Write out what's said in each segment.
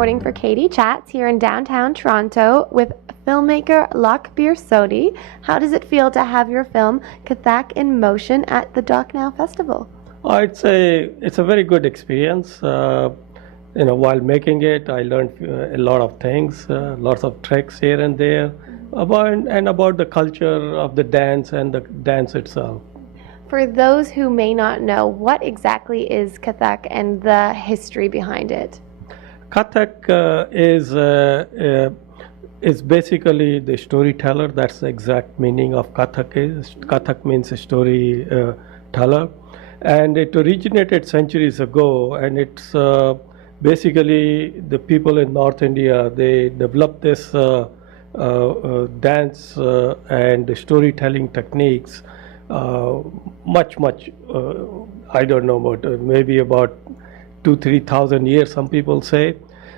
reporting for Katie Chats here in downtown Toronto with filmmaker LAKHBIR SODHI. How does it feel to have your film KATHAK in Motion at the Docnow Festival? It's a very good experience. While making it, I learned a lot of things, lots of tricks here and there, about the culture of the dance and the dance itself. For those who may not know, what exactly is KATHAK and the history behind it? KATHAK is basically the storyteller. That's the exact meaning of KATHAK. KATHAK means a storyteller, and it originated centuries ago. And it's basically the people in North India. They developed this dance and storytelling techniques. Much, I don't know, about maybe about 2,000-3,000 years, some people say.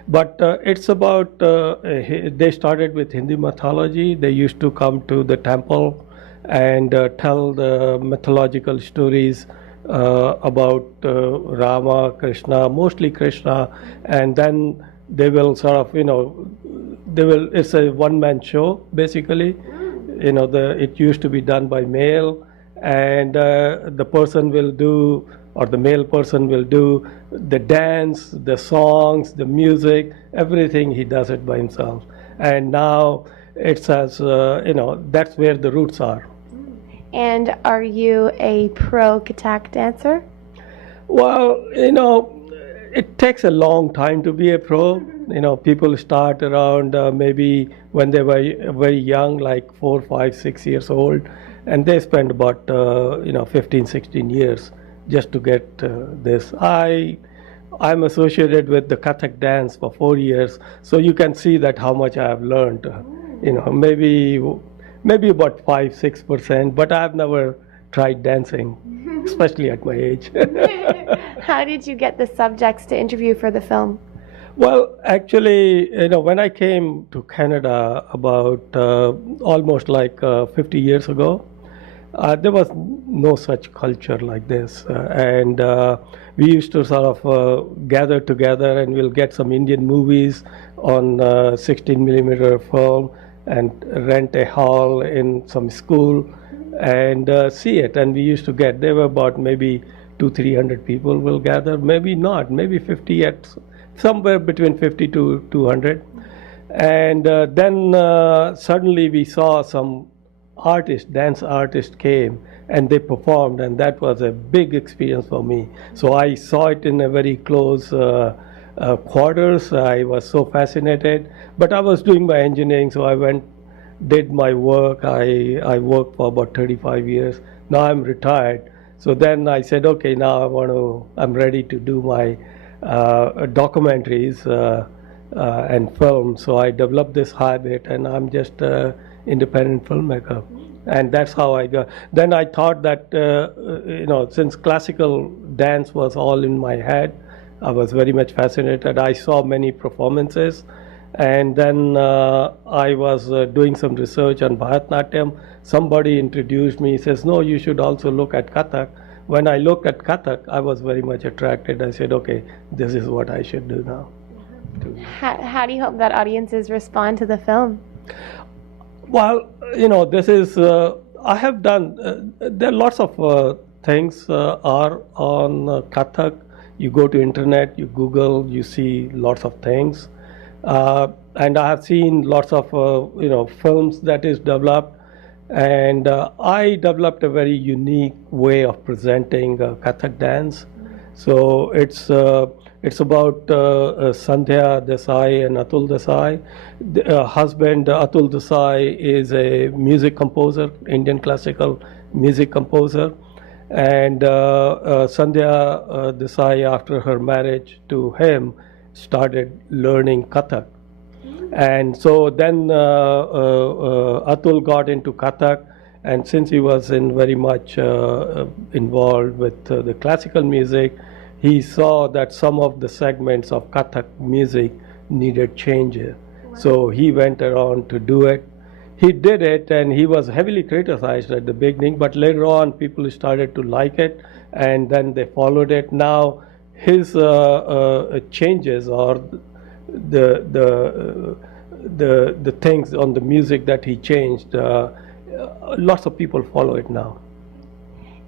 But it's about, they started with Hindi mythology. They used to come to the temple and tell the mythological stories about Rama, Krishna, mostly Krishna, and then they will sort of, it's a one-man show, basically. It used to be done by male, and the person will do, or the male person will do the dance, the songs, the music, everything. He does it by himself. And now it's as, that's where the roots are. And are you a pro KATHAK dancer? Well, it takes a long time to be a pro. People start around maybe when they were very young, like 4, 5, 6 years old, and they spend about 15, 16 years just to get this. I'm associated with the KATHAK dance for 4 years, so you can see that how much I have learned. Maybe about 5-6%, but I've never tried dancing, especially at my age. How did you get the subjects to interview for the film? Well, actually, when I came to Canada about almost like 50 years ago, there was no such culture like this. And we used to sort of gather together, and we'll get some Indian movies on 16mm film and rent a hall in some school and see it. And we used to get, there were about maybe 200-300 people will gather, maybe not, maybe 50, somewhere between 50 to 200. And then suddenly we saw some dance artists came and they performed, and that was a big experience for me. So I saw it in a very close quarters. I was so fascinated, but I was doing my engineering, so I went, did my work. I worked for about 35 years. Now I'm retired. So then I said, okay, now I'm ready to do my documentaries and film. So I developed this habit, and I'm just an independent filmmaker. And that's how I got. Then I thought that, since classical dance was all in my head, I was very much fascinated. I saw many performances, and then I was doing some research on Bharatanatyam. Somebody introduced me, says, no, you should also look at KATHAK. When I looked at KATHAK, I was very much attracted. I said, okay, this is what I should do now. How do you hope that audiences respond to the film? Well, this is, I have done, there are lots of things are on KATHAK. You go to internet, you Google, you see lots of things. And I have seen lots of, films that is developed. And I developed a very unique way of presenting KATHAK dance. So it's about Sandhya Desai and Atul Desai. The husband Atul Desai is a music composer, Indian classical music composer. And Sandhya Desai, after her marriage to him, started learning KATHAK. And so then Atul got into KATHAK, and since he was very much involved with the classical music, he saw that some of the segments of KATHAK music needed changes. So he went around to do it. He did it, and he was heavily criticized at the beginning, but later on people started to like it, and then they followed it. Now his changes, or the things on the music that he changed. Lots of people follow it now.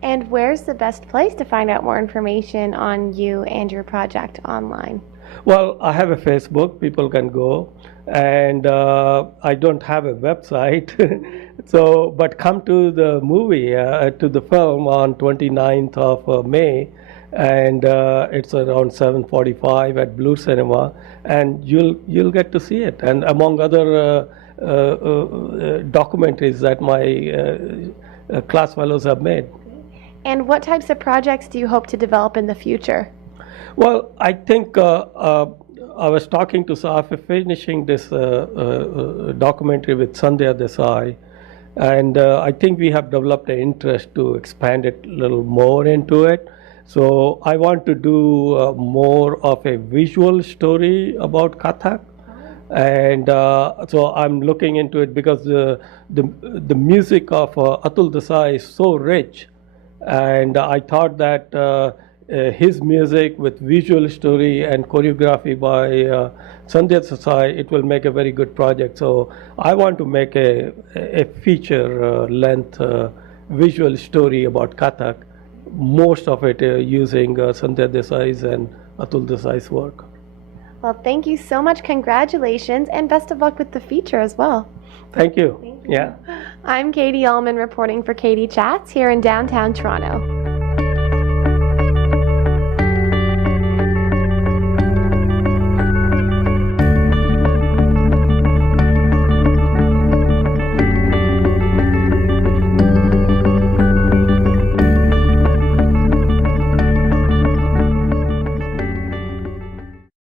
And where's the best place to find out more information on you and your project online? Well, I have a Facebook, people can go, and I don't have a website. So, but come to the movie, to the film on 29th of May, and it's around 7:45 at Blue Cinema, and you'll get to see it. And among other documentaries that my class fellows have made. And what types of projects do you hope to develop in the future? Well, I think I was talking to Saif, finishing this documentary with Sandhya Desai, and I think we have developed an interest to expand it a little more into it. So I want to do more of a visual story about Kathak. And so I'm looking into it because the music of Atul Desai is so rich, and I thought that his music with visual story and choreography by Sandhya Desai, it will make a very good project. So I want to make a feature length visual story about Kathak, most of it using Sandhya Desai's and Atul Desai's work. Well, thank you so much. Congratulations, and best of luck with the feature as well. Thank you. Thank you. Yeah. I'm Katie Ullman reporting for Katie Chats here in downtown Toronto.